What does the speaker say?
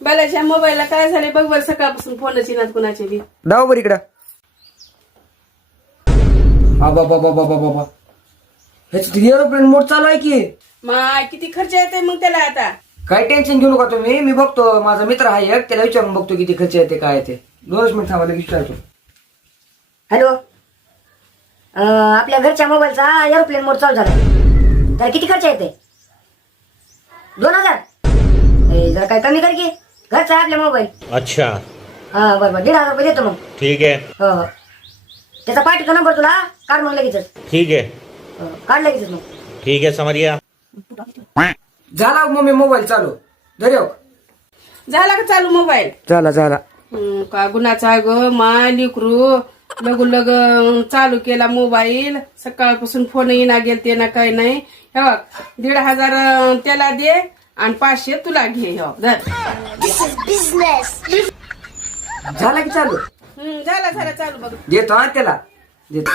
बालाच्या मोबाईलला काय झाले बघ बर, सकाळपासून फोनच येणार कुणाचे बी. दाव बर इकडं. बाबा बाबा बाबा बाबा, ह्याच एरोप्लेन मोड चालू आहे की. माय किती खर्च येते मग त्याला आता. काय टेन्शन घेऊ नका तुम्ही, मी बघतो. माझा मित्र आहे एक, त्याला विचारून बघतो किती खर्च येते काय ते. 2 मिनिट थांबा, लगेच विचारतो. हॅलो, आपल्या घरच्या मोबाईलचा एरोप्लेन मोड चालू झाला. त्याला किती खर्च येते? 2000. जरा काय कमी कर की, घरचा आहे आपला मोबाईल. अच्छा, हा बरोबर, 1500 रुपये देतो मग. ठीक है, हो हो, त्याचा पाठवतो नंबर तुला, काढ मग लगेचच. ठीक है, काढ लगेचच मग. ठीक है, समझ गया. झाला मम्मी मोबाईल चालू. धर्यो झाला का चालू मोबाईल? झाला झाला. का गुन्हाचा ग माय लिकरू, लगू लग चालू केला मोबाईल. सकाळपासून फोन येणार गेलते ना काही नाही. हे बघ 1500 त्याला दे आणि 500 तुला घे. हे बघ धर. झाला की चालू. झाला झाला चालू बघ. देतो हा त्याला, देतो.